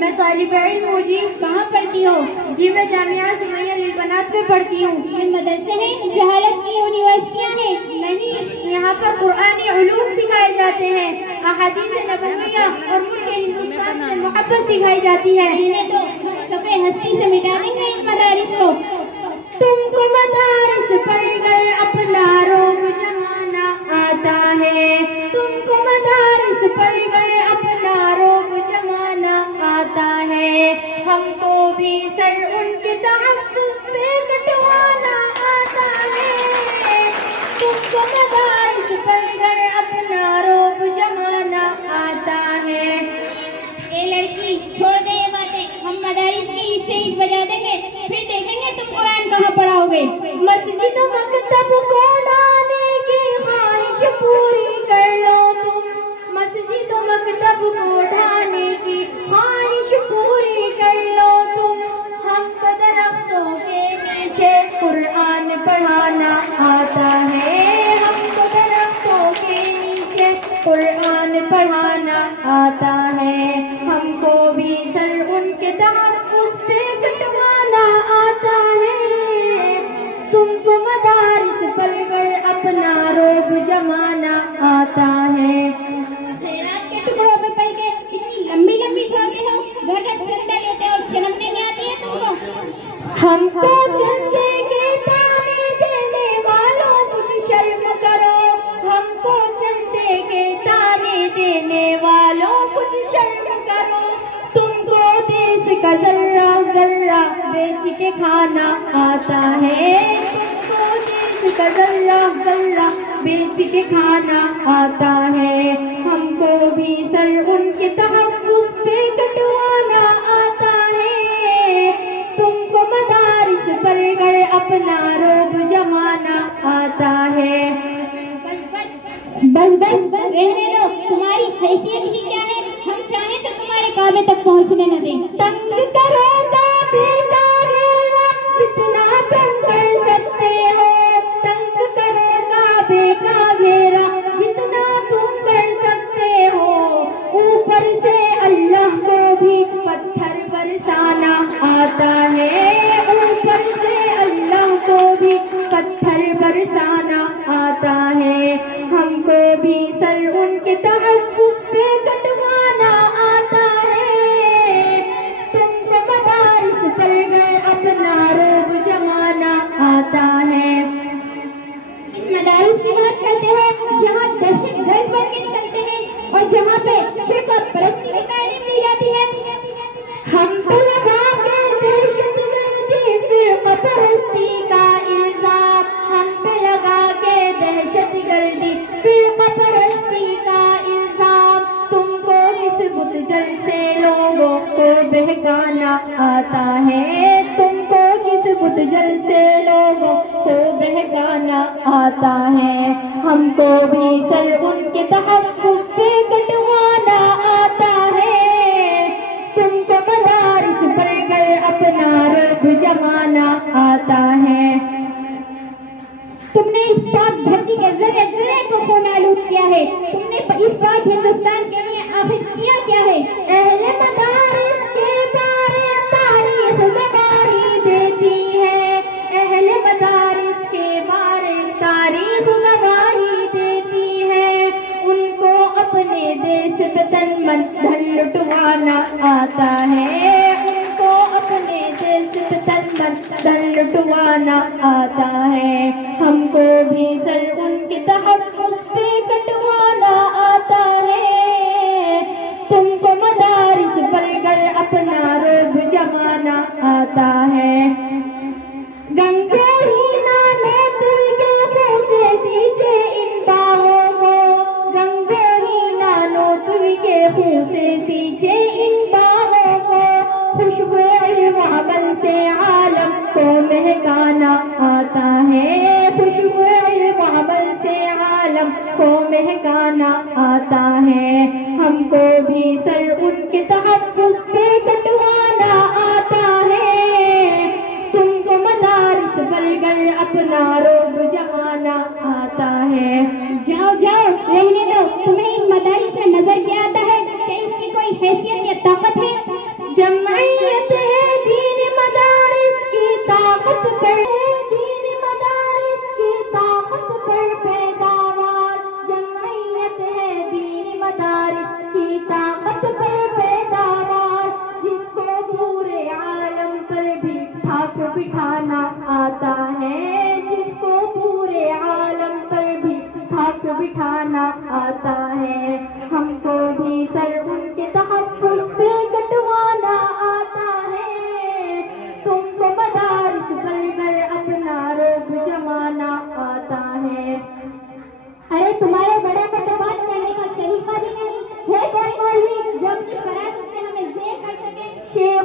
میں طالب علم ہوں جی. کہاں پڑھتی ہو؟ جی میں جامعہ سمیہ للبنات میں پڑھتی ہوں. یہ مدرسے ہیں؟ جہالت کی یونیورسٹیاں ہیں؟ نہیں، یہاں پر قرآنی علوم سکھائے جاتے ہیں، احادیث نبویہ اور ملک ہندوستان سے محبت سکھائی جاتی ہے. انہیں تو صفحے ہستی سے مٹا دیں گے ان مدارس کو. تم کو مدارس پڑھ کر اپنا روب جمانا آتا ہے، تم کو مدارس پڑھ کر اپنا روب جمانا آتا ہے، ہم کو بھی سر ان کے تحفظ پہ کٹوانا آتا ہے، تم کو مدارس پڑھ کر اپنا روب جمانا آتا ہے. اے لڑکی چھوڑ دے یہ باتیں، ہم مدارس کی اسٹیج بجا دیں گے، پھر دیکھیں گے تم قرآن کہاں پڑھاؤ گے. مسجد و مکتب کو ڈھانے کی خواہش پوری کر لو تم، مسجد و مکتب کو ڈھانے کی خواہش پوری کر لو تم، ہم کو درختوں کے نیچے قرآن پڑھانا آتا ہے، ہم کو درختوں کے نیچے قرآن پڑھانا آتا ہے، ہم کو بھی سر ان کے تحفظ پہ کٹوانا آتا ہے، تم کو مدارس پڑھ کر اپنا روب جمانا آتا ہے. خیرات کے ٹکڑوں پہ پڑھ کے اتنی لمبی لمبی چھوڑتے ہو، گھر کا چندہ لیتے ہو، شرم نہیں آتی ہے تم کو؟ ہم کو چندے کے تانے دینے والوں کچھ شرم کرو، ہم کو چندے کے تانے دینے والوں کچھ شرم کرو، تم کو دیس کا ذرہ ذرہ بیچ کے کھانا آتا ہے، تم کو دیس کا ذرہ ذرہ بیچ کے کھانا آتا ہے، ہم کو بھی سر ان کے تحفظ پہ کٹوانا آتا ہے، تم کو مدارس پڑھ کر اپنا روب جمانا آتا ہے. بس بس بس رہنے دو، تمہاری حیثیت ہی کیا ہے، ہم چاہیں تو تمہارے کعبے تک پہنچنے نہ دیں. تنگ کرو کعبے کا گھیرا جتنا تم کر سکتے ہو، تنگ کرو کعبے کا گھیرا جتنا تم کر سکتے ہو، اوپر سے اللہ کو بھی پتھر برسانا آتا ہے، اوپر سے اللہ کو بھی پتھر برسانا آتا ہے، ہم کو بھی سر ان کے تحفظ پہ کٹوانا آتا ہے، تم کو مدارس پڑھ کر اپنا روب جمانا آتا ہے. ان مدارس کی بات کرتے ہیں جہاں دہشت گرد بن کے نکلتے ہیں اور جہاں پہ فرقہ پرستی کی تعلیم دی جاتی ہے. ہم پہ لگا کے دہشت گردی فرقہ پرستی کا الزام، ہم پہ لگا کے دہشت گردی فرقہ پرستی کا الزام، تم کو کس بت جل سے لوگوں کو بہکانا آتا ہے، تم کو کس بت جل سے لوگوں کو بہکانا آتا ہے، ہم کو بھی سر ان کے تحفظ پہ کٹوانا آتا ہے، تم کو مدارس پڑھ کر اپنا رب جمانا آتا ہے. تم نے اس پاک دھرتی کے ذرے ذرے کو خون آلود کیا ہے، تم نے اس پاک ہندوستان کے لیے آخر کیا کیا ہے؟ اہل مدارس کے بارے تاریخ گواہی دیتی ہے، اہل مدارس کے بارے تاریخ گواہی دیتی ہے، ان کو اپنے دیس پہ تن من دھن لٹوانا آتا ہے، ان کو اپنے دیس پہ تن من دھن لٹوانا آتا ہے، ہم کو بھی سر ان کے تحفظ پہ کٹوانا آتا ہے، تم کو مدارس پڑھ کر اپنا روب جمانا آتا ہے. گنگے ہی نانے دل کے خون سے سینچے ان باہوں کو، گنگے ہی نانو دل کے خون سے سینچے ان باہوں کو، خوشبو علم عمل سے عالم کو مہکانا آتا ہے، خوشبو علم عمل سے عالم کو مہکانا آتا ہے، ہم کو بھی سر ان کے تحفظ پہ کٹوانا آتا ہے، تم کو مدارس پڑھ کر اپنا روب جمانا آتا ہے. جاؤ جاؤ رہنے دو، تمہیں ان مدارس میں نظر کیا آتا ہے کہ اس کی کوئی حیثیت یا طاقت ہے؟